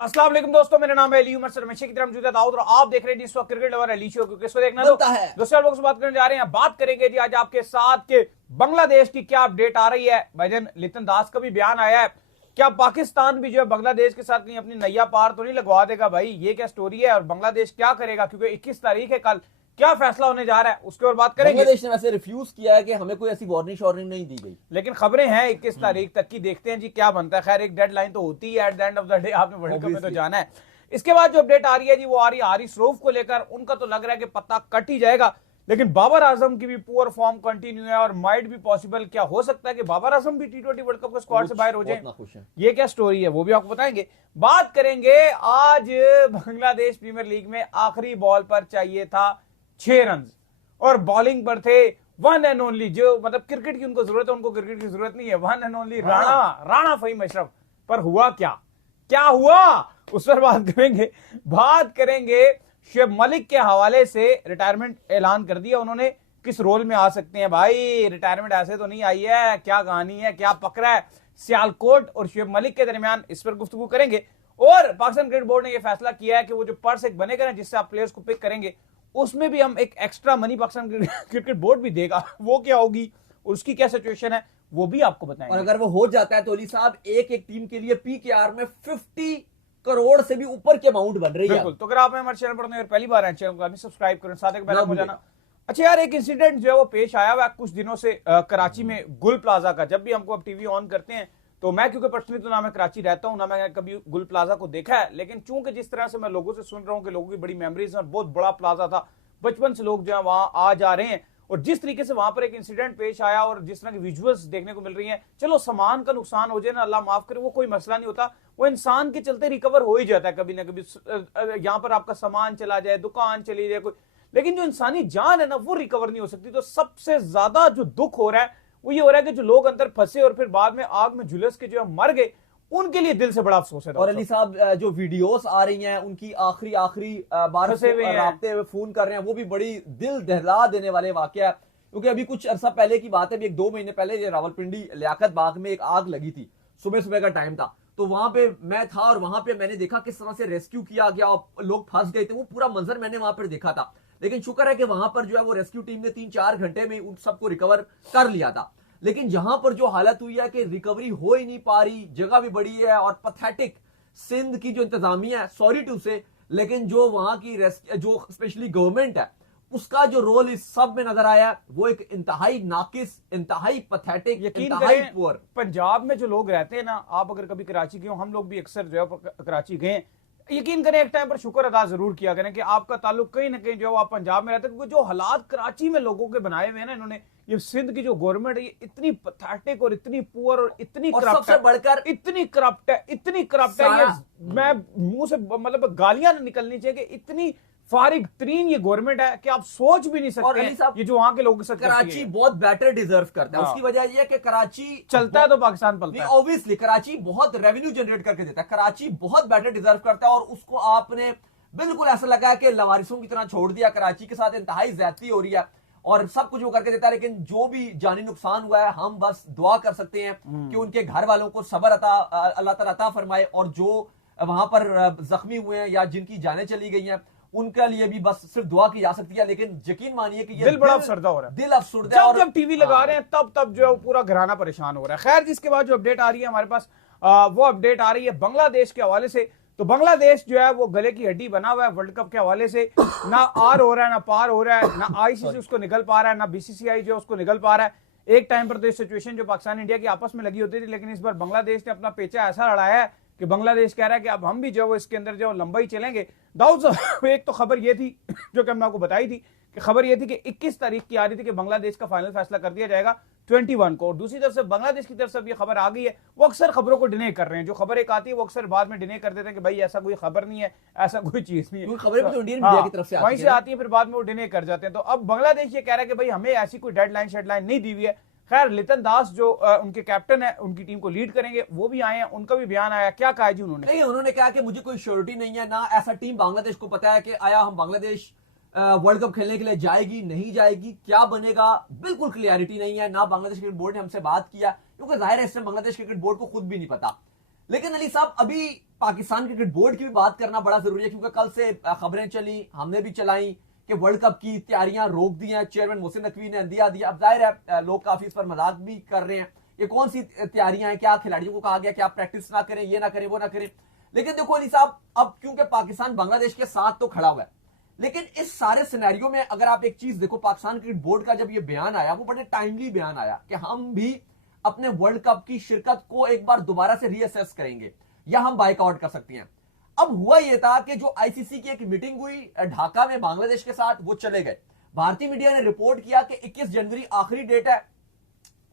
अस्सलाम वालेकुम दोस्तों, मेरा नाम है अली उमर सर हमेशा की तरह मौजूद है दाऊद और आप देख रहे हैं जिस वक्त क्रिकेट लवर अली शो क्योंकि इसको देखना है। दोस्तों लोगों से बात करने जा रहे हैं। बात करेंगे जी आज आपके साथ के बांग्लादेश की क्या अपडेट आ रही है। भाईजान लितन दास का भी बयान आया है, क्या पाकिस्तान भी जो है बांग्लादेश के साथ कहीं अपनी नैया पार तो नहीं लगवा देगा? भाई ये क्या स्टोरी है और बांग्लादेश क्या करेगा, क्योंकि 21 तारीख है कल, क्या फैसला होने जा रहा है उसके ऊपर बात करेंगे। बांग्लादेश ने वैसे रिफ्यूज किया है कि हमें कोई ऐसी वार्निंग नहीं दी गई, लेकिन खबरें हैं 21 तारीख तक की, देखते हैं जी क्या बनता है। खैर एक डेडलाइन तो होती है at the end of the day, आपने वर्ल्ड कप में तो जाना है। इसके बाद जो अपडेट आ रही है जी वो आ रही है हारिस रऊफ को लेकर। उनका तो लग रहा है कि पत्ता कट ही जाएगा, लेकिन बाबर आजम की भी पुअर फॉर्म कंटिन्यू है और माइट भी पॉसिबल, क्या हो सकता है कि बाबर आजम भी टी20 वर्ल्ड कप के स्क्वाड से बाहर हो जाए। ये क्या स्टोरी है वो भी आपको बताएंगे। बात करेंगे आज बांग्लादेश प्रीमियर लीग में आखिरी बॉल पर चाहिए था 6 रन और बॉलिंग पर थे वन एंड ओनली, जो मतलब क्रिकेट की उनको जरूरत है, उनको क्रिकेट की जरूरत नहीं है, one and only Rana Faheem Ashraf. पर हुआ क्या हुआ उस पर बात करेंगे। बात करेंगे शुएब मलिक के हवाले से, रिटायरमेंट ऐलान कर दिया उन्होंने, किस रोल में आ सकते हैं भाई? रिटायरमेंट ऐसे तो नहीं आई है, क्या कहानी है, क्या पकड़ा है सियालकोट और शुएब मलिक के दरमियान, इस पर गुफ्तगू करेंगे। और पाकिस्तान क्रिकेट बोर्ड ने यह फैसला किया है कि वो जो पर्स एक बनेगा ना जिससे आप प्लेयर्स को पिक करेंगे, उसमें भी हम एक extra money Pakistan cricket board भी देगा। वो क्या होगी और उसकी क्या सिचुएशन है वो भी आपको बताएंगे। और अगर वो हो जाता है तो अली साहब एक एक टीम के लिए पीकेआर में 50 करोड़ से भी ऊपर के अमाउंट बन रही है। बिल्कुल, तो अगर आप हमारे चैनल पर पहली बार हैं, चैनल को सब्सक्राइब करें, साथ में हो जाना। अच्छा यार, एक इंसिडेंट जो है वो पेश आया हुआ कुछ दिनों से कराची में गुल प्लाजा का। जब भी हमको अब टीवी ऑन करते हैं तो मैं, क्योंकि पर्सनली तो ना मैं कराची रहता हूं ना मैं कभी गुल प्लाजा को देखा है, लेकिन चूंकि जिस तरह से मैं लोगों से सुन रहा हूं कि लोगों की बड़ी मेमोरीज और बहुत बड़ा प्लाजा था, बचपन से लोग जो है वहां आ जा रहे हैं, और जिस तरीके से वहां पर एक इंसिडेंट पेश आया और जिस तरह की विजुअल्स देखने को मिल रही हैं, चलो सामान का नुकसान हो जाए ना, अल्लाह माफ करे, वो कोई मसला नहीं होता, वो इंसान के चलते रिकवर हो ही जाता है कभी ना कभी। यहां पर आपका सामान चला जाए, दुकान चली जाए कोई, लेकिन जो इंसानी जान है ना वो रिकवर नहीं हो सकती। तो सबसे ज्यादा जो दुख हो रहा है वो ये हो रहा है कि जो लोग अंदर फंसे और फिर बाद में आग में झुलस के जो मर गए, उनके लिए दिल से बड़ा अफसोस है। और अली साहब जो वीडियोस आ रही हैं उनकी आखिरी बार राब्ते में फोन कर रहे हैं, वो भी बड़ी दिल दहला देने वाले वाकया है। क्योंकि अभी कुछ अरसा पहले की बात है, एक 2 महीने पहले रावलपिंडी लियाकत बाग में एक आग लगी थी, सुबह का टाइम था, तो वहां पे मैं था और वहां पे मैंने देखा किस तरह से रेस्क्यू किया गया और लोग फंस गए थे। वो पूरा मंजर मैंने वहां पर देखा था। लेकिन शुक्र है कि वहां पर जो है वो रेस्क्यू टीम ने 3-4 घंटे में उन सबको रिकवर कर लिया था। लेकिन जहां पर जो हालत हुई है कि रिकवरी हो ही नहीं पा रही, जगह भी बड़ी है और पथेटिक सिंध की जो इंतजामिया है, सॉरी टू से, लेकिन जो वहां की जो स्पेशली गवर्नमेंट है उसका जो रोल इस सब में नजर आया वो एक इंतहाई नाकिस, इंतहाई पथेटिक, इंतहाई पुअर। पंजाब में जो लोग रहते हैं ना, आप अगर कभी कराची गए हो, हम लोग भी अक्सर जो है कराची गए, यकीन करें एक टाइम पर शुक्र अदा जरूर किया करें कि आपका ताल्लुक कहीं ना कहीं जो आप पंजाब में रहते हैं, क्योंकि जो हालात कराची में लोगों के बनाए हुए हैं ना इन्होंने, ये सिंध की जो गवर्नमेंट है ये इतनी पथेटिक और इतनी पुअर और इतनी करप्ट है, बढ़कर इतनी करप्ट है, ये मैं मुंह से मतलब गालियां निकलनी चाहिए कि इतनी फारिग तरीन ये गवर्नमेंट है कि आप सोच भी नहीं सकते हैं ये जो वहां के लोग कराची बहुत बेटर डिजर्व करता है। उसकी वजह यह है कि कराची चलता है तो पाकिस्तान पलता है। ऑब्वियसली कराची बहुत रेवेन्यू जनरेट करके देता है, कराची बहुत बेटर डिजर्व करता है, और उसको आपने बिल्कुल ऐसा लगा कि लवारिसों की तरह छोड़ दिया। कराची के साथ इंतहाई ज्यादती हो रही है और सब कुछ वो करके देता है, लेकिन जो भी जानी नुकसान हुआ है हम बस दुआ कर सकते हैं कि उनके घर वालों को सब्र अल्लाह ताला अता फरमाए, और जो वहां पर जख्मी हुए हैं या जिनकी जानें चली गई हैं उनके लिए भी बस सिर्फ दुआ की जा सकती है। लेकिन यकीन मानिए कि ये दिल बड़ा अफसरदा हो रहा है, दिल अफसरदा, और जब टीवी लगा रहे हैं तब जो है पूरा घराना परेशान हो रहा है। खैर जिसके बाद जो अपडेट आ रही है हमारे पास, वो अपडेट आ रही है बांग्लादेश के हवाले से। तो बांग्लादेश जो है वो गले की हड्डी बना हुआ है वर्ल्ड कप के हवाले से, ना आर हो रहा है ना पार हो रहा है, ना आईसीसी उसको निकल पा रहा है, ना बीसीसीआई जो उसको निकल पा रहा है। एक टाइम पर तो ये सिचुएशन जो पाकिस्तान इंडिया की आपस में लगी होती थी, लेकिन इस बार बांग्लादेश ने अपना पेचा ऐसा लड़ाया है कि बांग्लादेश कह रहा है कि अब हम भी जो इसके अंदर जो लंबाई चलेंगे। दाऊद साहब, एक तो खबर ये थी जो कि हमने आपको बताई थी कि खबर ये थी कि 21 तारीख की आ रही थी कि बांग्लादेश का फाइनल फैसला कर दिया जाएगा 21 को, और दूसरी तरफ से बांग्लादेश की तरफ से ये खबर आ गई है। वो अक्सर खबरों को डिने कर रहे हैं, जो खबर एक आती है वो अक्सर बाद में डिने कर देते हैं कि भाई ऐसा कोई खबर नहीं है, ऐसा कोई चीज नहीं है, खबरें तो इंडियन मीडिया की तरफ से वहीं से आती है, फिर बाद में वो डिने कर जाते हैं। तो अब बांग्लादेश ये कह रहा है कि भाई हमें ऐसी कोई डेडलाइन शेडलाइन नहीं दी हुई है। खैर लितन दास जो उनके कैप्टन है, उनकी टीम को लीड करेंगे, वो भी आए हैं, उनका भी बयान आया। क्या कहा जी उन्होंने? नहीं, उन्होंने कहा कि मुझे कोई श्योरिटी नहीं है, ना ऐसा टीम बांग्लादेश को पता है कि आया हम बांग्लादेश वर्ल्ड कप खेलने के लिए जाएगी नहीं जाएगी, क्या बनेगा, बिल्कुल क्लियरिटी नहीं है। ना बांग्लादेश क्रिकेट बोर्ड ने हमसे बात किया, क्योंकि जाहिर है इसमें बांग्लादेश क्रिकेट बोर्ड को खुद भी नहीं पता। लेकिन अली साहब अभी पाकिस्तान क्रिकेट बोर्ड की भी बात करना बड़ा जरूरी है, क्योंकि कल से खबरें चली, हमने भी चलाई कि वर्ल्ड कप की तैयारियां रोक दी हैं। चेयरमैन मोहसिन नकवी ने अंदिया दिया। अब जाहिर है लोग काफी इस पर मजाक भी कर रहे हैं, ये कौन सी तैयारियां हैं, क्या खिलाड़ियों को कहा गया कि आप प्रैक्टिस ना करें, ये ना करें, वो ना करें। लेकिन देखो अली साहब, अब क्योंकि पाकिस्तान बांग्लादेश के साथ तो खड़ा हुआ है, लेकिन इस सारे सिनेरियो में अगर आप एक चीज देखो, पाकिस्तान क्रिकेट बोर्ड का जब ये बयान आया, वो बड़े टाइमली बयान आया कि हम भी अपने वर्ल्ड कप की शिरकत को एक बार दोबारा से रीअसेस करेंगे या हम बाइकआउट कर सकते हैं। अब हुआ यह था कि जो आईसीसी की एक मीटिंग हुई ढाका में बांग्लादेश के साथ, वो चले गए। भारतीय मीडिया ने रिपोर्ट किया कि 21 जनवरी आखिरी डेट है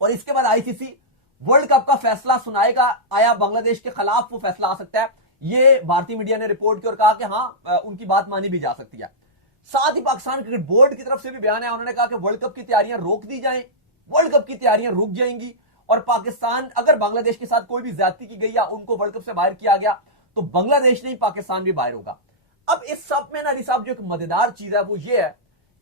और इसके बाद आईसीसी वर्ल्ड कप का फैसला सुनाएगा। आया बांग्लादेश के खिलाफ वो फैसला आ सकता है, ये भारतीय मीडिया ने रिपोर्ट की और कहा कि हाँ उनकी बात मानी भी जा सकती है। साथ ही पाकिस्तान क्रिकेट बोर्ड की तरफ से भी बयान है, उन्होंने कहा कि वर्ल्ड कप की तैयारियां रोक दी जाएं, वर्ल्ड कप की तैयारियां रुक जाएंगी और पाकिस्तान, अगर बांग्लादेश के साथ कोई भी ज्यादती की गई या उनको वर्ल्ड कप से बाहर किया गया तो बांग्लादेश नहीं पाकिस्तान भी बाहर होगा। अब इस सब में नारी साहब जो एक मजेदार चीज है वो ये है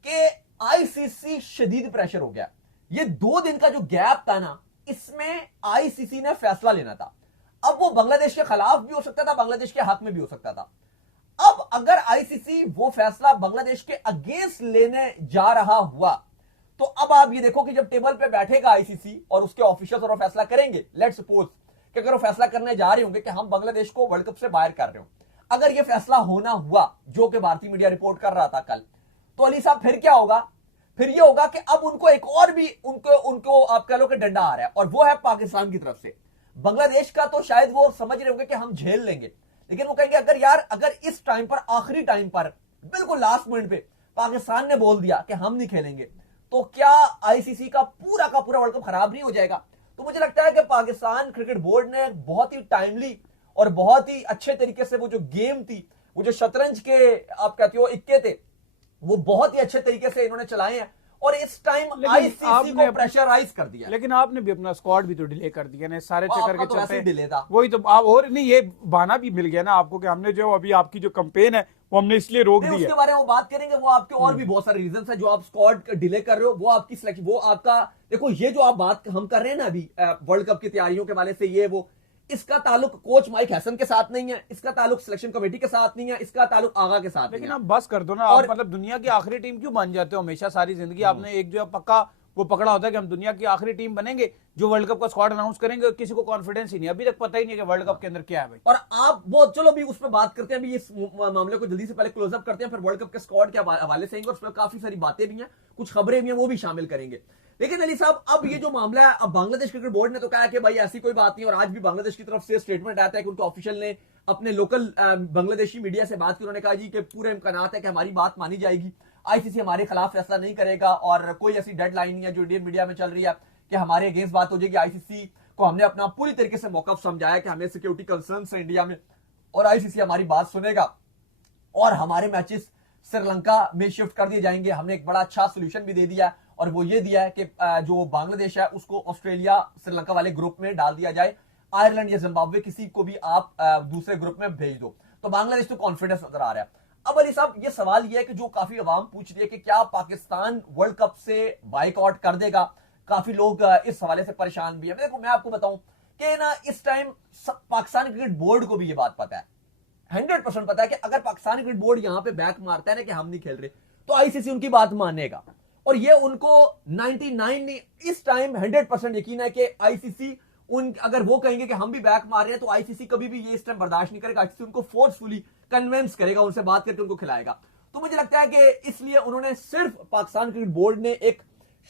कि आईसीसी शदीद प्रेशर हो गया। ये 2 दिन का जो गैप था ना, इसमें आईसीसी ने फैसला लेना था। अब वो बांग्लादेश के खिलाफ भी हो सकता था, बांग्लादेश के हक में भी हो सकता था। अब अगर आईसीसी वो फैसला बांग्लादेश के अगेंस्ट लेने जा रहा हुआ तो अब आप ये देखो कि जब टेबल पे बैठेगा आईसीसी और उसके ऑफिशियल्स और वो फैसला करेंगे, लेट्स सपोज कि अगर वो फैसला करने जा रहे होंगे कि हम बांग्लादेश को वर्ल्ड कप से बाहर कर रहे हो, अगर ये फैसला होना हुआ जो कि भारतीय मीडिया रिपोर्ट कर रहा था कल, तो अली साहब फिर क्या होगा? फिर ये होगा कि अब उनको एक और भी उनको आप कह लो कि डंडा आ रहा है और वो है पाकिस्तान की तरफ से। बांग्लादेश का तो शायद वो समझ रहे होंगे कि हम झेल लेंगे, लेकिन वो कहेंगे अगर यार, अगर इस टाइम पर, आखिरी टाइम पर, बिल्कुल लास्ट मिनट पे पाकिस्तान ने बोल दिया कि हम नहीं खेलेंगे, तो क्या आईसीसी का पूरा वर्ल्ड कप खराब नहीं हो जाएगा? तो मुझे लगता है कि पाकिस्तान क्रिकेट बोर्ड ने बहुत ही टाइमली और बहुत ही अच्छे तरीके से वो जो गेम थी, वो जो शतरंज के आप कहते हो इक्के थे, वो बहुत ही अच्छे तरीके से इन्होंने चलाए हैं और इस टाइम आईसीसी को प्रेशराइज कर दिया। लेकिन आपने भी अपना स्क्वाड भी तो डिले कर दिया ना सारे चक्कर के चलते। डिले था वही तो आप, और नहीं ये बहाना भी मिल गया ना आपको कि हमने जो अभी आपकी जो कैंपेन है वो हमने इसलिए रोक दी है। उसके बारे में बात करेंगे, वो आपके और भी बहुत सारे रीजंस है जो आप स्क्वाड डिले कर रहे हो, वो आपकी सिलेक्शन, वो आपका, देखो ये जो आप बात हम कर रहे हैं ना अभी वर्ल्ड कप की तैयारियों के वाले से, ये वो, इसका ताल्लुक कोच माइक हसन के साथ नहीं है, इसका ताल्लुक सिलेक्शन कमेटी के साथ नहीं है, इसका ताल्लुक आगा के साथ। लेकिन आप बस कर दो ना, और मतलब दुनिया की आखिरी टीम क्यों बन जाते हो हमेशा सारी जिंदगी? आपने एक जो पक्का वो पकड़ा होता है कि हम दुनिया की आखिरी टीम बनेंगे जो वर्ल्ड कप का स्क्वाड अनाउंस करेंगे, किसी को कॉन्फिडेंस ही नहीं, अभी तक पता ही नहीं है कि वर्ल्ड कप के अंदर क्या है भाई। और आप वो, चलो अभी उस पर बात करते हैं, अभी इस मामले को जल्दी से पहले क्लोज अप करते हैं, फिर वर्ल्ड कप के स्क्वाड के हवाले से और उस पर काफी सारी बातें भी हैं, कुछ खबरें भी हैं, वो भी शामिल करेंगे। लेकिन अली साहब, अब ये जो मामला है, अब बांग्लादेश क्रिकेट बोर्ड ने तो कहा कि भाई ऐसी कोई बात नहीं, और आज भी बांग्लादेश की तरफ से स्टेटमेंट आता है कि उनके ऑफिशियल ने अपने लोकल बांग्लादेशी मीडिया से बात की, उन्होंने कहा जी कि पूरे इम्कानात है कि हमारी बात मानी जाएगी, आईसीसी हमारे खिलाफ फैसला नहीं करेगा और कोई ऐसी डेडलाइन नहीं है जो इंडियन मीडिया में चल रही है कि हमारे अगेंस्ट बात हो जाएगी। आईसीसी को हमने अपना पूरी तरीके से मौका समझाया कि हमें सिक्योरिटी कंसर्न्स है इंडिया में और आईसीसी हमारी बात सुनेगा और हमारे मैचेस श्रीलंका में शिफ्ट कर दिए जाएंगे। हमने एक बड़ा अच्छा सोल्यूशन भी दे दिया है और वो ये दिया है कि जो बांग्लादेश है उसको ऑस्ट्रेलिया श्रीलंका वाले ग्रुप में डाल दिया जाए, आयरलैंड या जिम्बाब्वे किसी को भी आप दूसरे ग्रुप में भेज दो। तो बांग्लादेश तो कॉन्फिडेंस नजर आ रहा है। अब अली साहब, ये सवाल ये है कि जो काफी अवाम पूछ रही है कि क्या पाकिस्तान वर्ल्ड कप से बाइकआउट कर देगा, काफी लोग इस हवाले से परेशान भी है। देखो मैं आपको बताऊं कि ना इस टाइम पाकिस्तान क्रिकेट बोर्ड को भी ये बात पता है, 100% पता है कि अगर पाकिस्तान क्रिकेट बोर्ड यहां पे बैक मारता है ना कि हम नहीं खेल रहे, तो आईसीसी उनकी बात मानेगा और ये उनको 99 इस टाइम 100% यकीन है कि आईसीसी अगर वो कहेंगे कि हम भी बैक मार रहे हैं तो आईसीसी कभी भी ये इस टाइम बर्दाश्त नहीं करेगा। आईसीसी उनको फोर्सफुली कन्विंस करेगा, उनसे बात करके उनको खिलाएगा। तो मुझे लगता है कि इसलिए उन्होंने सिर्फ पाकिस्तान क्रिकेट बोर्ड ने एक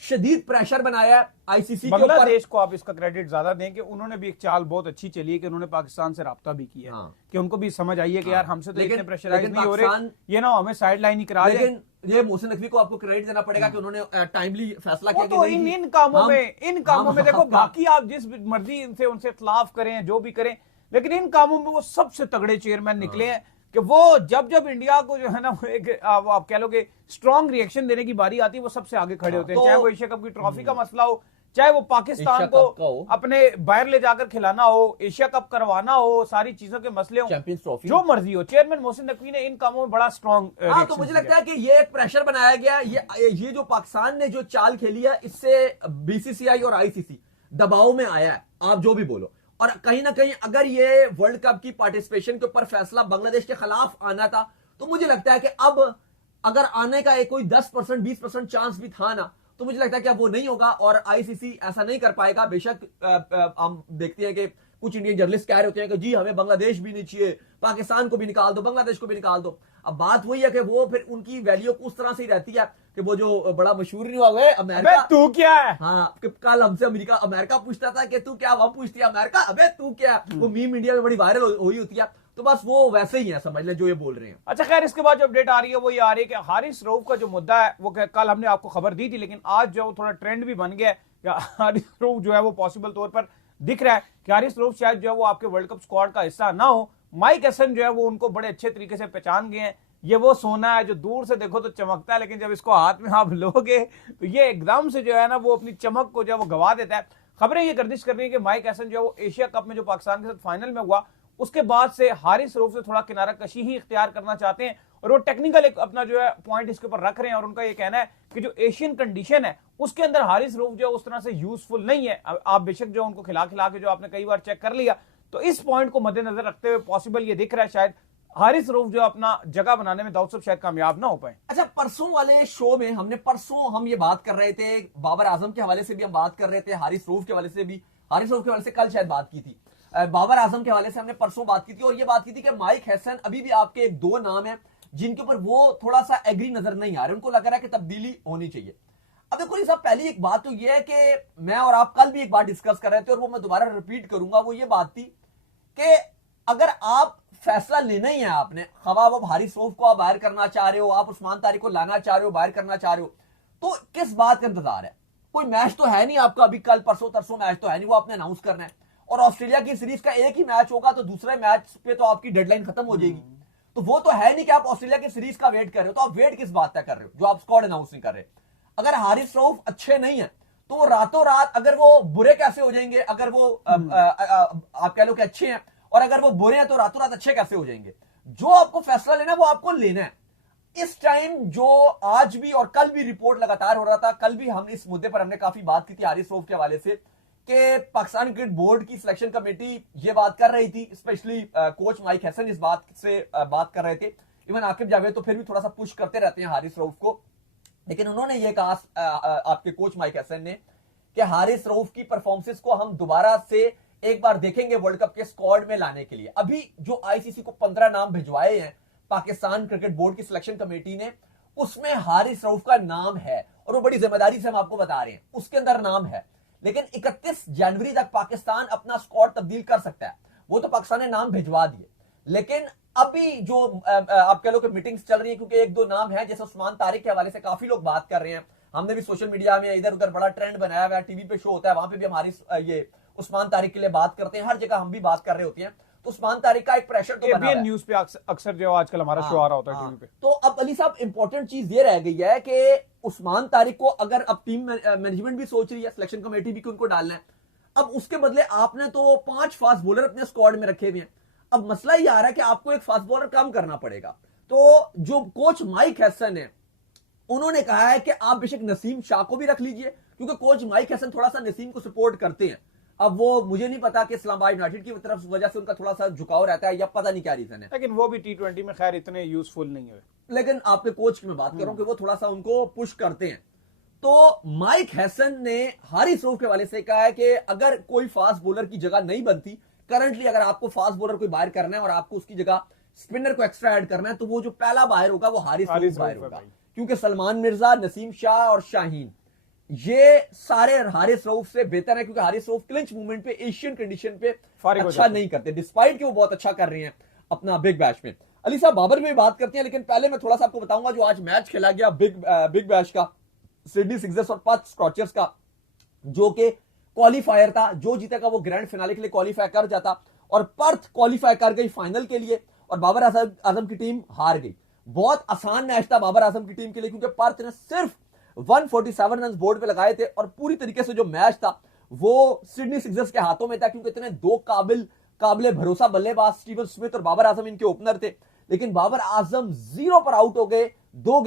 शदीद प्रेशर बनाया है आईसीसी के ऊपर। बांग्लादेश को आप इसका क्रेडिट ज्यादा दें कि उन्होंने भी एक चाल बहुत अच्छी चली है कि उन्होंने पाकिस्तान से राब्ता भी किया है, कि उनको भी समझ आई है कि यार हमसे तो इतने प्रेशराइज नहीं हो रहे, ये ना हमें साइड लाइन ही करा दें। ये मोहसिन नकवी को आपको क्रेडिट देना पड़ेगा कि उन्होंने टाइमली फैसला किया। तो इन कामों में देखो, बाकी आप जिस मर्जी इनसे उनसे इख्तिलाफ करें, जो भी करें, लेकिन इन कामों में वो सबसे तगड़े चेयरमैन निकले हैं कि वो जब इंडिया को जो है ना एक आप कह लो कि स्ट्रॉन्ग रिएक्शन देने की बारी आती है, वो सबसे आगे खड़े होते हैं। चाहे वो एशिया कप की ट्रॉफी का मसला हो, चाहे वो पाकिस्तान को अपने बाहर ले जाकर खिलाना हो, एशिया कप करवाना हो, सारी चीजों के मसले हो, चैंपियंस ट्रॉफी, जो मर्जी हो, चेयरमैन मोहसिन नकवी ने इन कामों में बड़ा स्ट्रॉन्ग। तो मुझे लगता है कि ये एक प्रेशर बनाया गया, ये जो पाकिस्तान ने जो चाल खेली है, इससे बीसीसीआई और आईसीसी दबाव में आया है, आप जो भी बोलो, और कहीं ना कहीं अगर ये वर्ल्ड कप की पार्टिसिपेशन के ऊपर फैसला बांग्लादेश के खिलाफ आना था, तो मुझे लगता है कि अब अगर आने का एक कोई 10% 20% चांस भी था ना, तो मुझे लगता है कि अब वो नहीं होगा और आईसीसी ऐसा नहीं कर पाएगा। बेशक हम देखते हैं कि कुछ इंडियन जर्नलिस्ट कह रहे होते हैं कि जी हमें बांग्लादेश भी नहीं चाहिए, पाकिस्तान को भी निकाल दो, बांग्लादेश को भी निकाल दो। अब बात वही है कि वो फिर उनकी वैल्यू उस तरह से ही रहती है कि वो जो बड़ा मशहूर नहीं हुआ है अमेरिका, तू क्या है, हाँ कि कल हमसे अमेरिका पूछता था कि तू क्या, हम पूछती है अमेरिका अबे तू क्या, वो मीम इंडिया में बड़ी वायरल हुई होती है। तो बस वो वैसे ही है, समझ ले जो ये बोल रहे हैं। अच्छा खैर, इसके बाद जो अपडेट आ रही है वो ये आ रही है कि हारिस रऊफ का जो मुद्दा है वो कल हमने आपको खबर दी थी, लेकिन आज जो थोड़ा ट्रेंड भी बन गया है कि हारिस रऊफ जो है वो पॉसिबल तौर पर दिख रहा है कि हारिस रऊफ शायद जो है वो आपके वर्ल्ड कप स्क्वाड का हिस्सा ना हो। माइक हसन जो है वो उनको बड़े अच्छे तरीके से पहचान गए हैं। ये वो सोना है जो दूर से देखो तो चमकता है, लेकिन जब इसको हाथ में आप लोगे तो ये एकदम से जो है ना वो अपनी चमक को जो है वो गवा देता है। खबरें ये गर्दिश कर रही है कि माइक हसन जो है वो एशिया कप में जो पाकिस्तान के साथ फाइनल में हुआ उसके बाद से हारिस रऊफ से थोड़ा किनारा कशी ही इख्तियार करना चाहते हैं और वो टेक्निकल एक अपना जो है पॉइंट इसके ऊपर रख रहे हैं। और उनका ये कहना है कि जो एशियन कंडीशन है उसके अंदर हारिस रऊफ जो है उस तरह से यूजफुल नहीं है। आप बेशक जो उनको खिला खिला के जो आपने कई बार चेक कर लिया, तो इस पॉइंट को मद्देनजर रखते हुए पॉसिबल ये दिख रहा है शायद हारिस रऊफ जो अपना जगह बनाने में दाऊद साहब शायद कामयाब ना हो पाए। अच्छा, परसों वाले शो में हम ये बात कर रहे थे, बाबर आजम के हवाले से भी हम बात कर रहे थे, हारिस रऊफ के हवाले से भी, हारिस रऊफ के हवाले से कल शायद बात की थी, बाबर आजम के हवाले से हमने परसों बात की थी और ये बात की थी कि माइक हसन अभी भी आपके एक दो नाम है जिनके ऊपर वो थोड़ा सा एग्री नजर नहीं आ रहे, उनको लग रहा है कि तब्दीली होनी चाहिए। अब देखो साहब, पहली एक बात तो ये है कि मैं और आप कल भी एक बात डिस्कस कर रहे थे और वो मैं दोबारा रिपीट करूंगा, वो ये बात थी कि अगर आप फैसला लेना ही है आपने, खवा वो हारिस रऊफ को आप बाहर करना चाह रहे हो, आप उस्मान तारिक को लाना चाह रहे हो, बाहर करना चाह रहे हो, तो किस बात का इंतजार है? कोई मैच तो है नहीं आपका, अभी कल परसों तरसों मैच तो है नहीं, वो आपने अनाउंस करना है और ऑस्ट्रेलिया की सीरीज का एक ही मैच होगा तो दूसरे मैच पे तो आपकी डेडलाइन खत्म हो जाएगी। तो वो तो है नहीं कि आप ऑस्ट्रेलिया की सीरीज का वेट कर रहे हो, तो आप वेट किस बात का कर रहे हो जो आप स्क्वाड अनाउंस नहीं कर रहे? अगर हारिस रऊफ अच्छे नहीं है तो वो रातों रात, अगर वो बुरे कैसे हो जाएंगे, अगर वो आप कह लो कि अच्छे हैं, और अगर वो बुरे हैं तो रातों रात अच्छे कैसे हो जाएंगे? जो आपको फैसला लेना है वो आपको लेना है। इस टाइम जो आज भी और कल भी रिपोर्ट लगातार हो रहा था, कल भी हम इस मुद्दे पर हमने काफी बात की थी हारिस रऊफ के हवाले से कि पाकिस्तान क्रिकेट बोर्ड की सिलेक्शन कमेटी ये बात कर रही थी, स्पेशली कोच माइक हसन इस बात से बात कर रहे थे, इवन आकिब जावेद तो फिर भी थोड़ा सा पुश करते रहते हैं हारिस रऊफ को, लेकिन उन्होंने ये कहा आपके कोच माइक हसन ने कि हारिस रऊफ की परफॉर्मेंस को हम दोबारा से एक बार देखेंगे वर्ल्ड कप के स्क्वाड में लाने के लिए। अभी जो आईसीसी को 15 नाम भिजवाए हैं पाकिस्तान क्रिकेट बोर्ड की सिलेक्शन कमेटी ने, उसमें हारिस रऊफ का नाम है और वो बड़ी जिम्मेदारी से हम आपको बता रहे हैं, उसके अंदर नाम है। लेकिन 31 जनवरी तक पाकिस्तान अपना स्क्वाड तब्दील कर सकता है, वो तो पाकिस्तान ने नाम भिजवा दिए, लेकिन अभी जो आप कह लो कि मीटिंग्स चल रही है, क्योंकि एक दो नाम है जैसे उस्मान तारिक के हवाले से काफी लोग बात कर रहे हैं, हमने भी सोशल मीडिया में इधर उधर बड़ा ट्रेंड बनाया हुआ है, टीवी पे शो होता है वहां पे भी हमारी ये उस्मान तारिक के लिए बात करते हैं, हर जगह हम भी बात कर रहे होते हैं, तो उस्मान तारिक का एक प्रेशर तो बना है। न्यूज पे अक्सर जो आजकल हमारा शो आ रहा होता है टीवी पे। तो अब अली साहब इंपॉर्टेंट चीज ये रह गई है कि उस्मान तारिक को अगर अब टीम मैनेजमेंट भी सोच रही है, सिलेक्शन कमेटी भी उनको डालना है, अब उसके बदले आपने तो 5 फास्ट बॉलर अपने स्क्वाड में रखे हुए हैं, अब मसला ये आ रहा है कि आपको एक फास्ट बॉलर कम करना पड़ेगा। तो जो कोच माइक हसन है उन्होंने कहा है कि आप बेशक नसीम शाह को भी रख लीजिए, क्योंकि कोच माइक हसन थोड़ा सा नसीम को सपोर्ट करते हैं। अब वो मुझे नहीं पता कि इस्लामाबाद यूनाइटेड की तरफ वजह से उनका थोड़ा सा झुकाव रहता है या पता नहीं क्या रीजन है, लेकिन वो भी T20 में खैर इतने यूजफुल नहीं है। लेकिन आपके कोच की मैं बात कर रहा हूं कि वो थोड़ा सा उनको पुश करते हैं। तो माइक हसन ने हारिस रऊफ के हवाले से कहा है कि अगर कोई फास्ट बॉलर की जगह नहीं बनती, करंटली अगर आपको फास्ट बॉलर कोई बाहर करना है और आपको उसकी जगह स्पिनर को एक्स्ट्रा ऐड करना है, तो वो जो पहला बाहर होगा वो हारिस रऊफ बाहर होगा, क्योंकि सलमान मिर्जा, नसीम शाह और शाहीन ये सारे हारिस रऊफ से बेहतर है, क्योंकि हारिस रऊफ क्लिंच मूवमेंट पे एशियन कंडीशन पे अच्छा नहीं करते, डिस्पाइट कि वो बहुत अच्छा कर रहे हैं अपना बिग बैश में। अली साहब बाबर में बात करते हैं, लेकिन पहले मैं थोड़ा सा आपको बताऊंगा जो आज मैच खेला गया बिग बैश का, सिडनी सिक्सर्स और पर्थ स्कॉचर्स का, जो कि क्वालिफायर था, जो जीतेगा वो ग्रैंड फिनाले के लिए क्वालिफाई कर जाता, और पर्थ क्वालिफाई कर गई फाइनल के लिए और बाबर आजम की टीम हार गई। बहुत आसान मैच था बाबर आजम की टीम के लिए, क्योंकि पर्थ ने सिर्फ 147 रन बोर्ड पे लगाए थे और पूरी तरीके से जो मैच था वो सिडनी सिक्सर्स के हाथों में था, क्योंकि इतने दो काबिल भरोसा बल्लेबाज स्टीवन स्मिथ और बाबर आजम इनके ओपनर थे। लेकिन बाबर आजम 0 पर आउट हो गए, दो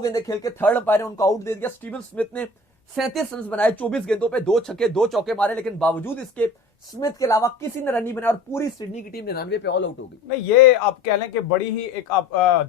गेंदे खेल के थर्ड अंपायर ने उनको आउट दे दिया। स्टीवन स्मिथ ने 37 रन बनाए 24 गेंदों पे, 2 छक्के 2 चौके मारे, लेकिन बावजूद इसके स्मिथ के अलावा किसी ने रन नहीं बनाया और पूरी सिडनी की टीम 99 पे ऑल आउट हो गई। नहीं, ये आप कह लें कि बड़ी ही एक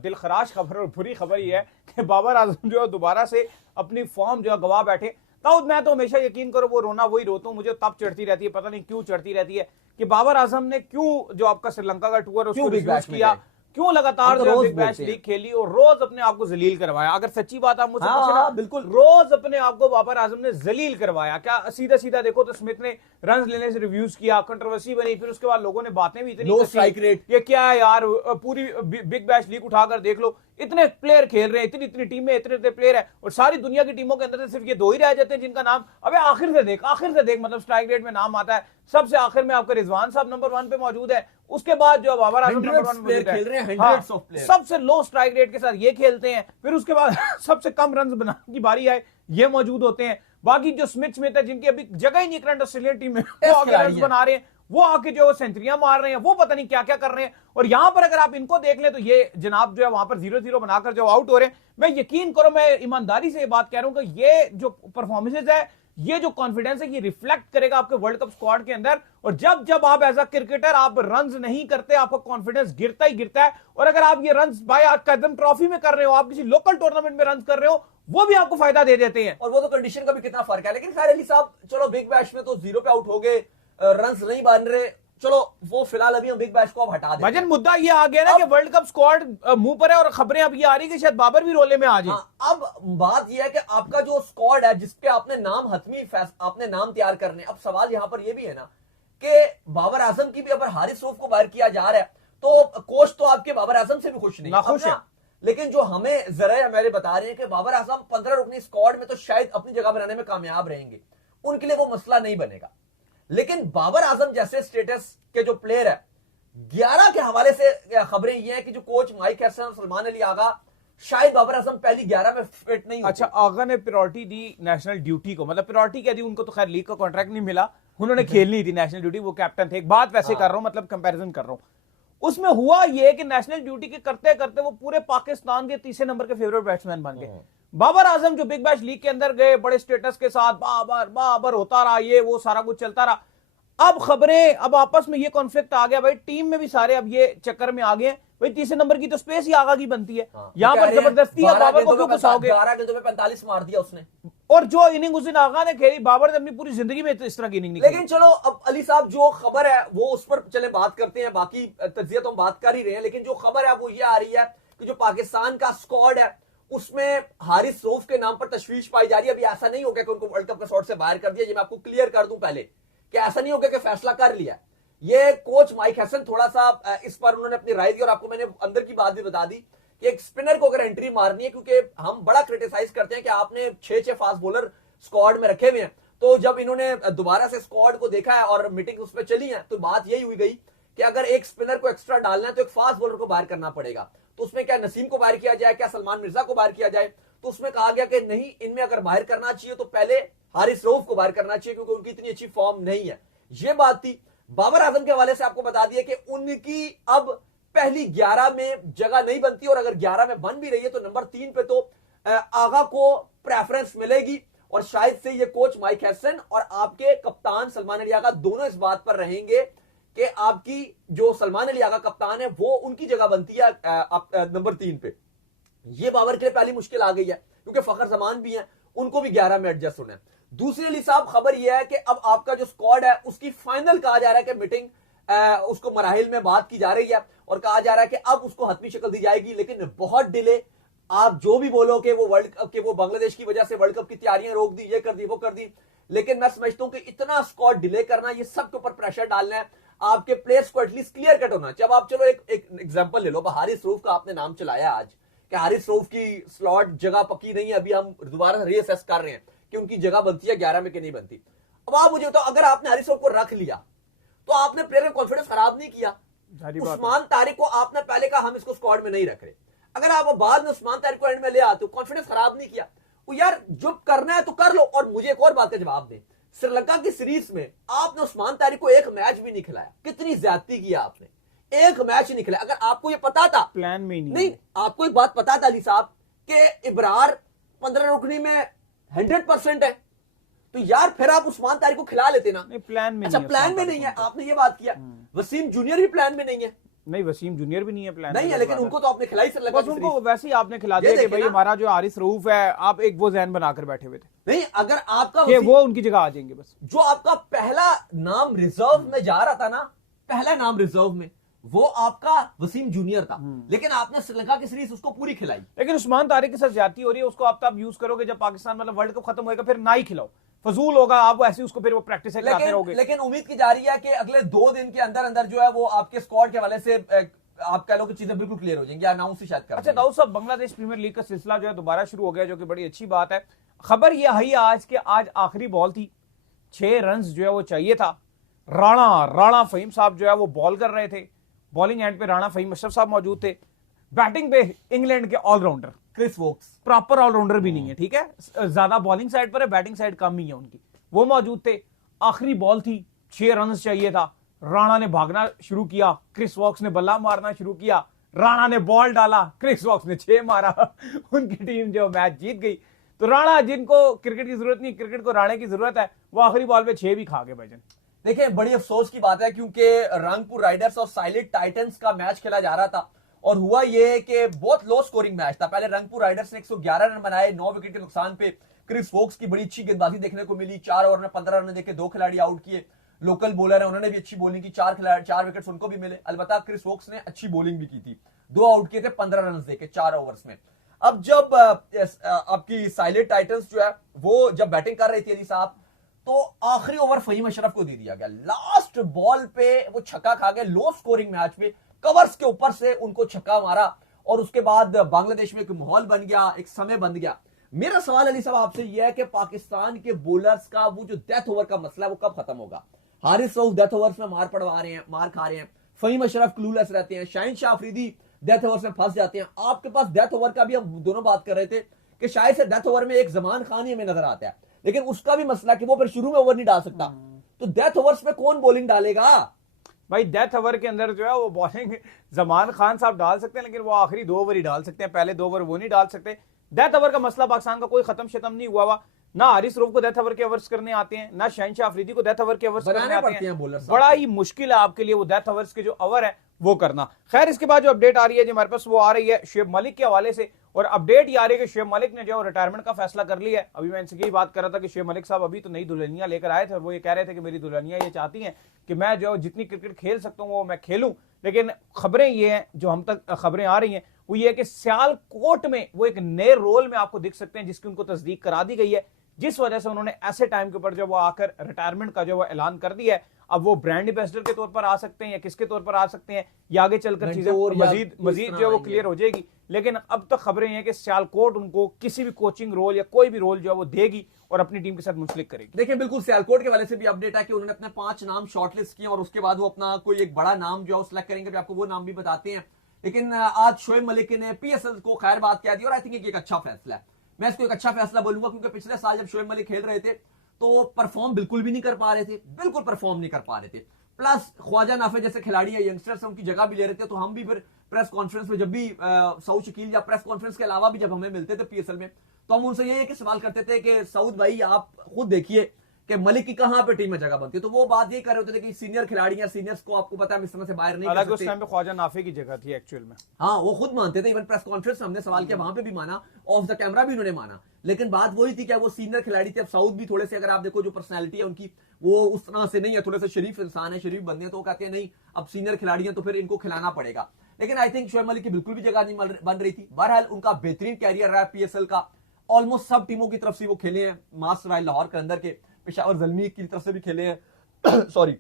दिल खराश खबर और बुरी खबर ही है कि बाबर आजम जो है दोबारा से अपनी फॉर्म जो है गवा बैठे। दाऊद, मैं तो हमेशा यकीन करो वो रोना वही रोता हूं, मुझे तब चढ़ती रहती है, पता नहीं क्यों चढ़ती रहती है कि बाबर आजम ने क्यों जो आपका श्रीलंका का टूर उसको रिफ्यूज किया, क्यों लगातार जो बिग बैश लीग खेली और रोज अपने आप को जलील करवाया। अगर सच्ची बात आप मुझसे पूछे ना, बिल्कुल रोज अपने आप को बाबर आजम ने जलील करवाया। क्या सीधा सीधा देखो तो स्मिथ ने रन लेने से रिव्यूज किया, कंट्रोवर्सी बनी, फिर उसके बाद लोगों ने बातें भी इतनी लो स्ट्राइक रेट, ये क्या है यार, पूरी बिग बैश लीग उठाकर देख लो, इतने प्लेयर खेल रहे हैं, इतनी इतनी टीमें, इतने इतने प्लेयर है और सारी दुनिया की टीमों के अंदर से सिर्फ ये 2 ही रह जाते हैं जिनका नाम अबे आखिर से देख मतलब स्ट्राइक रेट में नाम आता है। सबसे आखिर में आपका रिजवान साहब नंबर 1 पे मौजूद है, उसके बाद जो बाबर आजम नंबर 1 पे खेल रहे हैं, हंड्रेड्स ऑफ प्लेयर, सबसे लो स्ट्राइक रेट के साथ ये खेलते हैं, फिर उसके बाद सबसे कम रन बनाने की बारी आए ये मौजूद होते हैं। बाकी जो स्मिथ है जिनकी अभी जगह ही नहीं करंट ऑस्ट्रेलियन टीम में, वो आगे रन बना रहे हैं, वो आके जो सेंचुरियां मार रहे हैं, वो पता नहीं क्या क्या कर रहे हैं। और यहां पर अगर आप इनको देख लें तो ये जनाब जो है वहां पर 0-0 बनाकर जो आउट हो रहे हैं, मैं यकीन करो, मैं ईमानदारी से ये बात कह रहा हूं कि ये जो परफॉर्मेंसेज है, ये जो कॉन्फिडेंस है, ये रिफ्लेक्ट करेगा आपके वर्ल्ड कप स्क्वाड के अंदर। और जब जब आप एज अ क्रिकेटर आप रन्स नहीं करते, आपका कॉन्फिडेंस गिरता ही गिरता है। और अगर आप ये रन्स बाय कदम ट्रॉफी में कर रहे हो, आप किसी लोकल टूर्नामेंट में रन कर रहे हो, वो भी आपको फायदा दे देते हैं। और वो तो कंडीशन का भी कितना फर्क है। लेकिन खैर अली साहब, चलो बिग बैश में तो 0 पे आउट हो गए, रन नहीं बन रहे, चलो वो फिलहाल अभी हम बिग बैश को अब हटा दें। भजन मुद्दा ये आ गया ना कि वर्ल्ड कप स्क्वाड मुंह पर है और खबरें अब ये आ रही कि शायद बाबर भी रोले में आ जाए। अब बात ये है कि आपका जो स्क्वाड है जिसके आपने नाम आपने नाम तैयार करने, अब सवाल यहां पर ये भी है ना कि बाबर आजम की भी अगर हारिस रऊफ को बाहर किया जा रहा है तो कोच तो आपके बाबर आजम से भी खुश नहीं है। लेकिन जो हमें जरा मेरे बता रहे हैं कि बाबर आजम 15 रुकनी स्क्वाड में तो शायद अपनी जगह बनाने में कामयाब रहेंगे, उनके लिए वो मसला नहीं बनेगा। लेकिन बाबर आजम जैसे स्टेटस के जो प्लेयर है, 11 के हवाले से खबरें ये हैं कि जो कोच माइक हैसन और सलमान अली आगा, शायद बाबर आजम पहली 11 में फिट नहीं। अच्छा, आगा ने प्रायोरिटी दी नेशनल ड्यूटी को, मतलब प्रायोरिटी क्या दी उनको, तो खैर लीग का कॉन्ट्रैक्ट नहीं मिला, उन्होंने खेलनी थी नेशनल ड्यूटी, वो कैप्टन थे। एक बात वैसे कर रहा हूं, मतलब कंपैरिजन कर रहा हूं, उसमें हुआ ये कि नेशनल ड्यूटी के करते करते वो पूरे पाकिस्तान के तीसरे नंबर के फेवरेट बैट्समैन बन गए। बाबर आजम जो बिग बैश लीग के अंदर गए, बड़े स्टेटस के साथ बाबर होता रहा, ये वो सारा कुछ चलता रहा। अब खबरें, अब आपस में ये कॉन्फ्लिक्ट आ गया, भाई टीम में भी सारे अब ये चक्कर में आ गए, भाई तीसरे नंबर की तो स्पेस ही आगा की बनती है। यहां पर जबरदस्ती है, बाबर को क्यों घुसाओगे? 12 गेंदों में 45 मार दिया उसने, और जो इनिंग उस दिन आगा ने खेली, बाबर ने अपनी पूरी जिंदगी में इस तरह की इनिंग नहीं खेली। लेकिन चलो अब अली साहब जो खबर है वो उस पर चले बात करते हैं, बाकी तज्जिया तो हम बात कर ही रहे हैं। लेकिन जो खबर है वो ये आ रही है कि जो पाकिस्तान का स्क्वाड है उसमें हारिस रऊफ के नाम पर तशवीश पाई जा रही है। अभी ऐसा नहीं हो गया कि उनको वर्ल्ड कप के शॉट से बाहर कर दिया, ये मैं आपको क्लियर कर दूं पहले कि ऐसा नहीं हो गया कि फैसला कर लिया। ये कोच माइक हैसन थोड़ा सा इस पर उन्होंने अपनी राय दी और आपको मैंने अंदर की बात भी बता दी कि एक स्पिनर को अगर एंट्री मारनी है, क्योंकि हम बड़ा क्रिटिसाइज करते हैं कि आपने 6 फास्ट बॉलर स्क्वाड में रखे हुए हैं, तो जब इन्होंने दोबारा से स्क्वाड को देखा है और मीटिंग उस पर चली है तो बात यही हुई गई कि अगर एक स्पिनर को एक्स्ट्रा डालना है तो एक फास्ट बॉलर को बाहर करना पड़ेगा। तो उसमें क्या नसीम को बाहर किया जाए, क्या सलमान मिर्जा को बाहर किया जाए? तो उसमें कहा गया कि नहीं, इनमें अगर बाहर करना चाहिए तो पहले हारिस रऊफ को बाहर करना चाहिए क्योंकि उनकी इतनी अच्छी फॉर्म नहीं है। ये बात थी। बाबर आजम के हवाले से आपको बता दिया कि उनकी अब पहली 11 में जगह नहीं बनती और अगर 11 में बन भी रही है तो नंबर 3 पे तो आगा को प्रेफरेंस मिलेगी। और शायद से ये कोच माइक हैसन और आपके कप्तान सलमान अली आगा दोनों इस बात पर रहेंगे कि आपकी जो सलमान अली आगा कप्तान है वो उनकी जगह बनती है नंबर 3 पे। ये बाबर के लिए पहली मुश्किल आ गई है क्योंकि फखर जमान भी है, उनको भी 11 में एडजस्ट होना है। दूसरी अली साहब खबर यह है कि अब आपका जो स्क्वाड है उसकी फाइनल कहा जा रहा है कि मीटिंग उसको मराहिल में बात की जा रही है और कहा जा रहा है कि अब उसको हतमी शक्ल दी जाएगी। लेकिन बहुत डिले, आप जो भी बोलो कि वो वर्ल्ड कप के वो बांग्लादेश की वजह से वर्ल्ड कप की तैयारियां रोक दी, ये कर दी वो कर दी, लेकिन मैं समझता हूं कि इतना स्क्वाड डिले करना, ये सबके ऊपर प्रेशर डालना है। आपके प्लेयर्स को एटलीस्ट क्लियर कट होना। जब आप चलो एक एग्जांपल ले लो, हारिस रऊफ का आपने नाम चलाया आज कि हारिस रऊफ की स्लॉट जगह पक्की नहीं है, अभी हम दोबारा रीअसेस कर रहे हैं कि उनकी जगह बनती है 11 में कि नहीं बनती। अब आप मुझे बताओ, अगर आपने हारिस रऊफ को रख लिया तो आपने प्लेयर का कॉन्फिडेंस खराब नहीं किया। उस्मान तारिक को आपने पहले कहा हम इसको स्क्वाड में नहीं रख रहे, अगर आप बाद में उस्मान तारिक को एंड में ले आते हो, कॉन्फिडेंस खराब नहीं किया। वो यार जो करना है तो कर लो। और मुझे एक और बात का जवाब दे, श्रीलंका की सीरीज में आपने उस्मान तारिक को एक मैच भी नहीं खिलाया, कितनी ज्यादती किया आपने, एक मैच नहीं खिलाया। अगर आपको ये पता था, प्लान में नहीं आपको एक बात पता था अली साहब कि इब्रार 15 रुकनी में 100% है, तो यार फिर आप उस्मान तारिक को खिला लेते ना। नहीं, प्लान में अच्छा, नहीं है प्लान उस्मान में तारिक नहीं है, को। आपने ये बात किया। वसीम जूनियर भी प्लान में नहीं है। नहीं, वसीम जूनियर भी नहीं है प्लान नहीं में, है, लेकिन उनको तो आपने खिलाई श्रीलंका बस की उनको सीरीज। वैसे ही आपने खिला ये दिया कि देखिए भाई ना। हमारा जो हारिस रऊफ है, आप एक वो जहन बनाकर बैठे हुए थे नहीं, अगर आपका कि वो उनकी जगह आ जाएंगे बस। जो आपका पहला नाम रिजर्व में जा रहा था ना, पहला नाम रिजर्व में, वो आपका वसीम जूनियर था, लेकिन आपने श्रीलंका की सीरीज उसको पूरी खिलाई। लेकिन उस्मान तारिक के साथ ज्यादती हो रही है, उसको आप तब यूज करोगे जब पाकिस्तान मतलब वर्ल्ड कप खत्म होगा, फिर ना ही खिलाओ, फजूल होगा। आप ऐसे उसको फिर वो प्रैक्टिस कराते रहोगे। लेकिन उम्मीद की जा रही है कि अगले 2 दिन के अंदर अंदर जो है वो आपके स्क्वाड के हवाले से आप कह लो कि चीजें बिल्कुल क्लियर हो जाएंगी, अनाउंस ही शायद कर अच्छा दाऊद साहब, बांग्लादेश प्रीमियर लीग का सिलसिला जो है दोबारा शुरू हो गया, जो कि बड़ी अच्छी बात है। खबर यह है आज के आज आखिरी बॉल थी, 6 रन जो है वो चाहिए था। राणा फहीम साहब जो है वो बॉल कर रहे थे, बॉलिंग एंड पे राणा फहीम अशरफ साहब मौजूद थे। बैटिंग पे इंग्लैंड के allrounder Chris Woakes, proper allrounder भी नहीं है, ठीक है, ज्यादा बॉलिंग साइड पर है, बैटिंग साइड कम ही है उनकी, वो मौजूद थे। आखिरी बॉल थी, 6 रन चाहिए था। राणा ने भागना शुरू किया, क्रिस वॉक्स ने बल्ला मारना शुरू किया, राणा ने बॉल डाला, क्रिस वॉक्स ने 6 मारा। उनकी टीम जो मैच जीत गई। तो राणा, जिनको क्रिकेट की जरूरत नहीं, क्रिकेट को राणे की जरूरत है, वो आखिरी बॉल पे 6 भी खा गए भाईजान। देखिए बड़ी अफसोस की बात है, क्योंकि रंगपुर राइडर्स और साइलेंट टाइटंस का मैच खेला जा रहा था, और हुआ ये कि बहुत लो स्कोरिंग मैच था। पहले रंगपुर राइडर्स ने 111 रन बनाए 9 विकेट के नुकसान पे। क्रिस वोक्स की बड़ी अच्छी गेंदबाजी देखने को मिली, 4 ओवर में 15 रन देके 2 खिलाड़ी आउट किए। लोकल बॉलर है, उन्होंने भी अच्छी बॉलिंग की, 4 विकेट्स उनको भी मिले। अलबत्ता क्रिस वोक्स ने अच्छी बॉलिंग भी की थी, 2 आउट किए थे 15 रन देके 4 ओवर्स में। अब जब आपकी साइलेंट टाइटंस जो है वो जब बैटिंग कर रही थी अली साहब, तो आखिरी ओवर फहीम अशरफ को दे दिया गया। लास्ट बॉल पे वो छक्का खा गए, लो स्कोरिंग मैच में कवर्स के ऊपर से उनको छक्का मारा, और उसके बाद बांग्लादेश में एक माहौल बन गया, एक समय बन गया। मेरा सवाल अली साहब आपसे यह है कि पाकिस्तान के बॉलर्स का वो जो डेथ ओवर का मसला है वो कब खत्म होगा? हारिस रऊफ डेथ ओवर्स में मार पड़वा रहे हैं, मार खा रहे हैं, फहीम अशरफ क्लूलेस रहते हैं, शाहिन शाह अफरीदी डेथ ओवर्स में फंस जाते हैं। आपके पास डेथ ओवर का भी हम दोनों बात कर रहे थे कि शायद से डेथ ओवर में एक जमान खान ही हमें नजर आता है, लेकिन उसका भी मसला कि वो फिर शुरू में ओवर नहीं डाल सकता। तो डेथ ओवर्स में कौन बॉलिंग डालेगा? भाई डेथ ओवर के अंदर जो है वो बॉलिंग जमान खान साहब डाल सकते हैं, लेकिन वो आखिरी 2 ओवर ही डाल सकते हैं, पहले 2 ओवर वो नहीं डाल सकते। डेथ ओवर का मसला पाकिस्तान का कोई खत्म शतम नहीं हुआ। ना हारिस रऊफ को डेथ ओवर के ओवर्स करने आते हैं, ना शहनशाह अफरीदी को डेथ ओवर के ओवर्स करने आते हैं। बड़ा ही मुश्किल है आपके लिए वो डेथ ओवर्स के जो ओवर है वो करना। खैर, इसके बाद जो अपडेट आ रही है जो हमारे पास, वो आ रही है शुएब मलिक के हवाले से, और अपडेट ये आ रही है कि शुएब मलिक ने जो रिटायरमेंट का फैसला कर लिया है। अभी मैं इनसे यही बात कर रहा था कि शुएब मलिक साहब अभी तो नई दुल्हनिया लेकर आए थे, और वो ये कह रहे थे कि मेरी दुल्हनिया ये चाहती हैं कि मैं जो जितनी क्रिकेट खेल सकता हूँ वो मैं खेलूं। लेकिन खबरें ये हैं, जो हम तक खबरें आ रही हैं, वो ये है कि सियालकोट में वो एक नए रोल में आपको दिख सकते हैं, जिसकी उनको तस्दीक करा दी गई है, जिस वजह से उन्होंने ऐसे टाइम के ऊपर जब वो आकर रिटायरमेंट का जो वो ऐलान कर दिया है। अब वो ब्रांड एम्बेसडर के तौर पर आ सकते हैं या किसके तौर पर आ सकते हैं, या आगे चलकर चीजें मजीद जो वो क्लियर हो जाएगी। लेकिन अब तक खबरें हैं कि सियालकोट उनको किसी भी कोचिंग रोल या कोई भी रोल जो है वो देगी और अपनी टीम के साथ मुंसलिक करेगी। देखिए बिल्कुल सियालकोट के वाले से भी अपडेट है कि उन्होंने अपने 5 नाम शॉर्टलिस्ट किए, और उसके बाद वो अपना कोई एक बड़ा नाम जो है सिलेक्ट करेंगे, भी आपको वो नाम भी बताते हैं। लेकिन आज शुएब मलिक ने पीएसएल को खैर बात कह दी, और आई थिंक एक अच्छा फैसला है। मैं इसको एक अच्छा फैसला बोलूंगा, क्योंकि पिछले साल जब शुएब मलिक खेल रहे थे तो परफॉर्म बिल्कुल भी नहीं कर पा रहे थे, बिल्कुल परफॉर्म नहीं कर पा रहे थे। प्लस ख्वाजा नाफे जैसे खिलाड़ी है, यंगस्टर्स उनकी जगह भी ले रहे थे। तो हम भी फिर प्रेस कॉन्फ्रेंस में जब भी सऊद शकील या प्रेस कॉन्फ्रेंस के अलावा भी जब हमें मिलते थे पीएसएल में, तो हम उनसे ये सवाल करते थे कि सऊद भाई आप खुद देखिए कि मलिक की कहां पे टीम में जगह बनती है। तो वो बात ये कर रहे होते थे कि सीनियर खिलाड़ी या सीनियर्स को आपको पता है इस तरह से बाहर नहीं कर सकते। उस टाइम पे ख्वाजा नाफे की जगह थी एक्चुअल में। हाँ, वो खुद मानते थे, इवन प्रेस कॉन्फ्रेंस में हमने सवाल किया, वहां पे भी माना, ऑफ द कैमरा भी उन्होंने माना। लेकिन बात वही थी कि वो सीनियर खिलाड़ी थे। अब सऊद भी थोड़े से, अगर आप देखो जो पर्सनैलिटी है उनकी, वो उस तरह से नहीं है, थोड़े से शरीफ इंसान है, शरीफ बंदे हैं। तो वो कहते हैं नहीं, अब सीनियर खिलाड़ी हैं तो फिर इनको खिलाना पड़ेगा। लेकिन आई थिंक शुएब मलिक की बिल्कुल भी जगह नहीं बन रही थी। बहरहाल उनका बेहतरीन कैरियर रहा है पीएसएल का, ऑलमोस्ट सब टीमों की तरफ से वो खेले हैं। मास्टर रॉयल लाहौर के अंदर के, पेशावर ज़ल्मी की तरफ से भी खेले हैं सॉरी,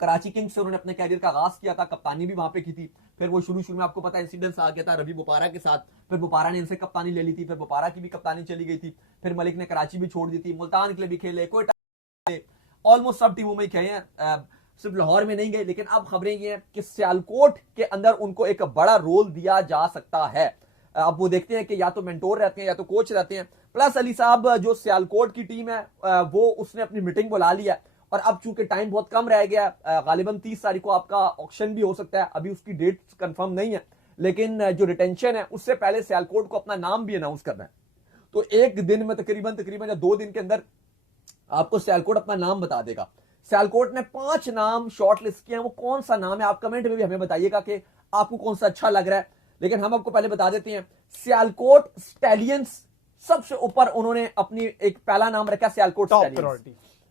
कराची किंग्स से उन्होंने अपने कैरियर का आगाज किया था, कप्तानी भी वहां पे की थी। फिर वो शुरू में आपको पता है इंसिडेंस आ गया था रवि बोपारा के साथ, फिर बोपारा ने इनसे कप्तानी ले ली थी, फिर बोपारा की भी कप्तानी चली गई थी। फिर मलिक ने कराची भी छोड़ दी थी, मुल्तान के लिए भी खेले, कोयटा, ऑलमोस्ट सब टीमों में खेले हैं, सिर्फ लाहौर में नहीं गए। लेकिन अब खबरें ये हैं कि सियालकोट के अंदर उनको एक बड़ा रोल दिया जा सकता है। अब वो देखते हैं कि या तो मेंटोर रहते हैं या तो कोच रहते हैं। प्लस अली साहब जो सियालकोट की टीम है वो उसने अपनी मीटिंग बुला लिया, और अब चूंकि टाइम बहुत कम रह गया, गालिबन 30 तारीख को आपका ऑक्शन भी हो सकता है, अभी उसकी डेट कंफर्म नहीं है। लेकिन जो रिटेंशन है उससे पहले सियालकोट को अपना नाम भी अनाउंस करना है। तो एक दिन में तकरीबन या 2 दिन के अंदर आपको सियालकोट अपना नाम बता देगा। सियालकोट ने 5 नाम शॉर्ट लिस्ट किए हैं, वो कौन सा नाम है आप कमेंट में भी हमें बताइएगा कि आपको कौन सा अच्छा लग रहा है। लेकिन हम आपको पहले बता देते हैं, सियालकोट स्टैलियंस सबसे ऊपर उन्होंने अपनी एक पहला नाम रखा है सियालकोट स्टैलियंस,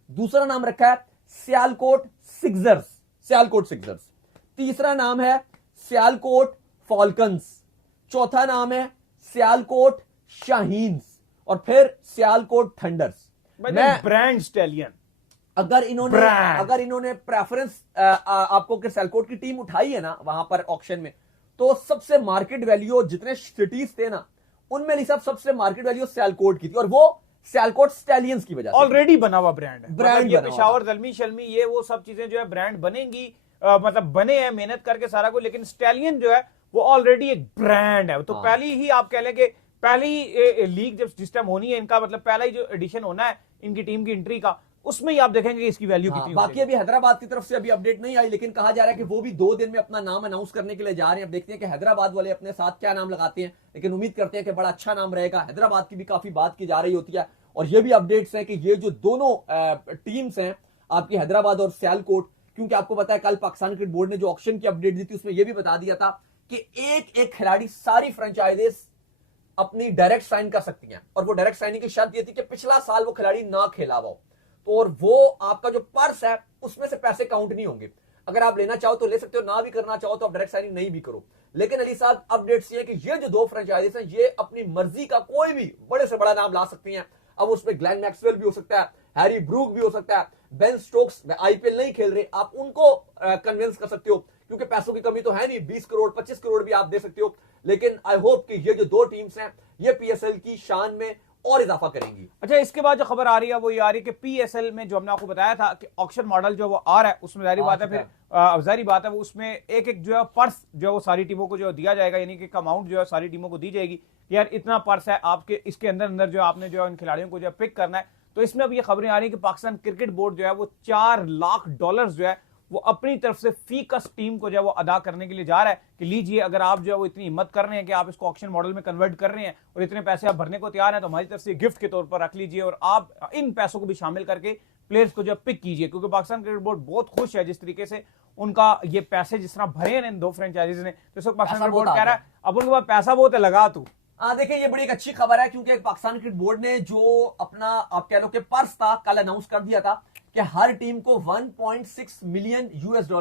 दूसरा नाम रखा है सियालकोट सिक्सर्स, सियालकोट सिक्सर्स, तीसरा नाम है सियालकोट फॉल्कन्स, चौथा नाम है सियालकोट शाहीन्स और फिर सियालकोट थंडर्स। मैं ब्रांड स्टैलियन, अगर इन्होंने प्रेफरेंस आपको सियालकोट की टीम उठाई है ना वहां पर ऑक्शन में, तो सबसे मार्केट वैल्यू जितने सिटीज थे ना उनमें अली साहब सबसे मार्केट वैल्यू सियालकोट की थी, और वो सियालकोट स्टैलियंस की वजह से ऑलरेडी बना हुआ ब्रांड है। ब्रांड ये पेशावर जलमी शलमी ये वो सब चीजें जो है ब्रांड बनेंगी, मतलब बने हैं मेहनत करके सारा कुछ, लेकिन स्टैलियन जो है वो ऑलरेडी एक ब्रांड है। तो पहली ही आप कह लें कि पहली लीग जब जिस टाइम होनी है इनका, मतलब पहला ही जो एडिशन होना है इनकी टीम की एंट्री का, उसमें ही आप देखेंगे इसकी वैल्यू कितनी। बाकी अभी हैदराबाद की तरफ से अभी अपडेट नहीं आई, लेकिन कहा जा रहा है कि वो भी 2 दिन में अपना नाम अनाउंस करने के लिए जा रहे हैं। अब देखते हैं कि हैदराबाद वाले अपने साथ क्या नाम लगाते हैं, लेकिन उम्मीद करते हैं कि बड़ा अच्छा नाम रहेगा। हैदराबाद की भी काफी बात की जा रही होती है, और ये भी अपडेट्स हैं कि ये जो दोनों टीम्स हैं आपकी हैदराबाद और सियालकोट, क्योंकि आपको पता है कल पाकिस्तान क्रिकेट बोर्ड ने जो ऑक्शन की अपडेट दी थी उसमें यह भी बता दिया था कि एक एक खिलाड़ी सारी फ्रेंचाइजेस अपनी डायरेक्ट साइन कर सकती हैं, और वो डायरेक्ट साइनिंग की शर्त ये थी कि पिछला साल वो खिलाड़ी ना खेला हो, तो और वो आपका जो पर्स है उसमें से पैसे काउंट नहीं होंगे। अगर आप लेना चाहो तो ले सकते हो, ना भी करना चाहो तो आप डायरेक्ट साइनिंग नहीं भी करो। लेकिन अली साहब अपडेट्स ये कि ये जो 2 फ्रेंचाइजेस हैं ये अपनी मर्जी का कोई भी बड़े से बड़ा नाम ला सकती हैं। अब उसमें ग्लेन मैक्सवेल भी हो सकता है, हैरी ब्रूक भी हो सकता है, बेन स्टोक्स आईपीएल नहीं खेल रहे, आप उनको कन्विंस कर सकते हो, क्योंकि पैसों की कमी तो है नहीं, 20 करोड़ 25 करोड़ भी आप दे सकते हो। लेकिन आई होप कि ये जो 2 टीम्स हैं ये पीएसएल की शान में और इजाफा करेंगी। अच्छा, इसके बाद जो खबर आ रही है वो ये आ रही है कि पीएसएल में जो हमने आपको बताया था कि ऑक्शन मॉडल जो वो आ रहा है उसमें जारी बात है, फिर जारी बात है वो उसमें एक एक जो है पर्स जो है वो सारी टीमों को जो दिया जाएगा, यानी कि अमाउंट जो है सारी टीमों को दी जाएगी कि यार इतना पर्स है आपके, इसके अंदर अंदर जो आपने जो है इन खिलाड़ियों को जो है पिक करना है। तो इसमें अब ये खबरें आ रही है कि पाकिस्तान क्रिकेट बोर्ड जो है वो $4 लाख जो है वो अपनी तरफ से फी कस टीम को जो है वो अदा करने के लिए जा रहा है कि लीजिए, अगर आप जो है वो इतनी हिम्मत कर रहे हैं कि आप इसको ऑक्शन मॉडल में कन्वर्ट कर रहे हैं और इतने पैसे आप भरने को तैयार हैं, तो हमारी तरफ से गिफ्ट के तौर पर रख लीजिए और आप इन पैसों को भी शामिल करके प्लेयर्स को जो पिक कीजिए। क्योंकि पाकिस्तान क्रिकेट बोर्ड बहुत खुश है जिस तरीके से उनका ये पैसे जिस तरह भरे हैं इन 2 फ्रेंचाइजीज ने, तो इस वक्त पाकिस्तान क्रिकेट बोर्ड कह रहा है अब उनके पास पैसा बहुत है, लगा तू। देखिए ये बड़ी एक अच्छी खबर है, क्योंकि पाकिस्तान क्रिकेट बोर्ड ने जो अपना आप कह लो कि पर्स था कल अनाउंस कर दिया था कि हर टीम को $1.6 मिलियन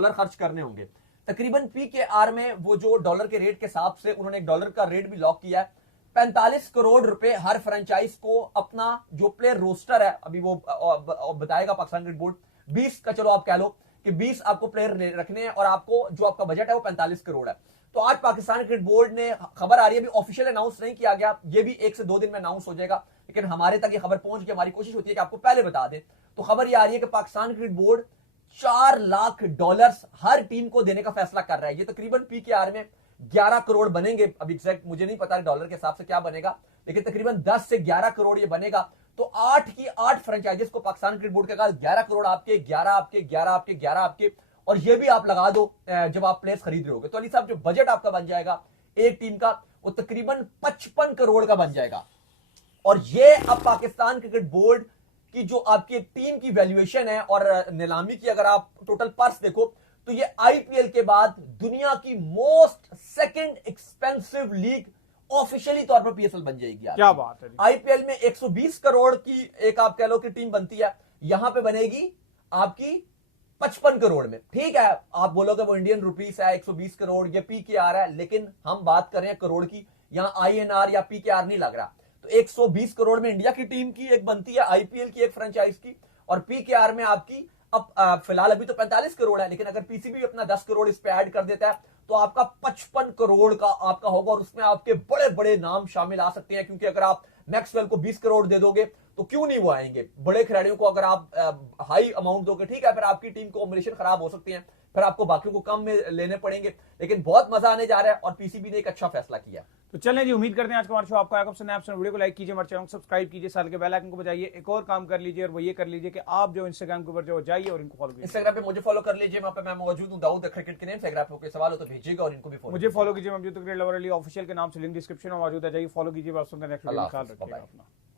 खर्च करने होंगे। तकरीबन पीकेआर में वो जो डॉलर के रेट के हिसाब से उन्होंने $1 का रेट भी लॉक किया है। 45 करोड़ रुपए हर फ्रेंचाइज को अपना जो प्लेयर रोस्टर है, अभी वो बताएगा पाकिस्तान क्रिकेट बोर्ड, 20 का चलो आप कह लो कि 20 आपको प्लेयर रखने हैं और आपको जो आपका बजट है वो 45 करोड़ है। तो आज पाकिस्तान क्रिकेट बोर्ड ने खबर आ रही है, अभी ऑफिशियल अनाउंस नहीं किया गया, ये भी 1 से 2 दिन में अनाउंस हो जाएगा, लेकिन हमारे तक ये खबर पहुंच गई, हमारी कोशिश होती है कि आपको पहले बता दें। तो खबर ये आ रही है कि पाकिस्तान क्रिकेट बोर्ड $4 लाख हर टीम को देने का फैसला कर रहा है। ये तकरीबन पीकेआर में 11 करोड़ बनेंगे, अभी एग्जैक्ट मुझे नहीं पता डॉलर के हिसाब से क्या बनेगा, लेकिन तकरीबन 10 से 11 करोड़ ये बनेगा। तो 8 की 8 फ्रेंचाइजेस को पाकिस्तान क्रिकेट बोर्ड के कहा 11 करोड़ आपके, 11 आपके, 11 आपके, 11 आपके, और ये भी आप लगा दो जब आप प्लेयर्स खरीद रहे होगे। तो अली साहब जो बजट आपका बन जाएगा एक टीम का वो तकरीबन 55 करोड़ का बन जाएगा। और ये अब पाकिस्तान क्रिकेट बोर्ड की जो आपकी एक टीम की वैल्यूएशन है और नीलामी की अगर आप टोटल पर्स देखो तो ये आईपीएल के बाद दुनिया की most second expensive league officially तौर पर पीएसएल बन जाएगी। क्या बात है। आईपीएल में 120 करोड़ की एक आप कह लो कि टीम बनती है, यहां पे बनेगी आपकी 55 करोड़ में। ठीक है, आप बोलोगे वो इंडियन रुपीस है 120 करोड़, ये पीकेआर है, लेकिन हम बात कर रहे हैं करोड़ की, यहां आईएनआर या पीकेआर नहीं लग रहा। तो 120 करोड़ में इंडिया की टीम की एक बनती है, आईपीएल की एक फ्रेंचाइज की, और पीकेआर में आपकी अब फिलहाल अभी तो 45 करोड़ है, लेकिन अगर पीसीबी अपना 10 करोड़ इस पे ऐड कर देता है तो आपका 55 करोड़ का आपका होगा, और उसमें आपके बड़े बड़े नाम शामिल आ सकते हैं। क्योंकि अगर आप मैक्सवेल को 20 करोड़ दे दोगे तो क्यों नहीं वो आएंगे, बड़े खिलाड़ियों को अगर आप हाई अमाउंट दोगे, ठीक है, फिर आपकी टीम कॉम्बिनेशन खराब हो सकती है, फिर आपको बाकियों को कम में लेने पड़ेंगे, लेकिन बहुत मजा आने जा रहा है और पीसीबी ने एक अच्छा फैसला किया। तो चलें जी, उम्मीद करते हैं आज का हमारा शो आपको आएगा पसंद। वीडियो को लाइक कीजिए, हमारे चैनल को सब्सक्राइब कीजिए, साल के बेल आइकन को बजाइए। एक और काम कर लीजिए और वो ये कर लीजिए कि आप जो इंस्टाग्राम के ऊपर जो जाइए और इनको फॉलो कीजिए। इंस्टाग्राम पे मुझे फॉलो कर लीजिए, वहां पे मैं मौजूद हूं, दाऊद क्रिकेट के नेम से। अगर आपको कोई सवाल हो तो भेजिएगा और इनको भी फॉलो मुझे फॉलो कीजिए। मैं क्रिकेट लवर अली ऑफिशियल के नाम से लिंक डिस्क्रिप्शन में मौजूद है, जाइए फॉलो कीजिए। नेक्स्ट वीडियो में ख्याल रखिएगा अपना।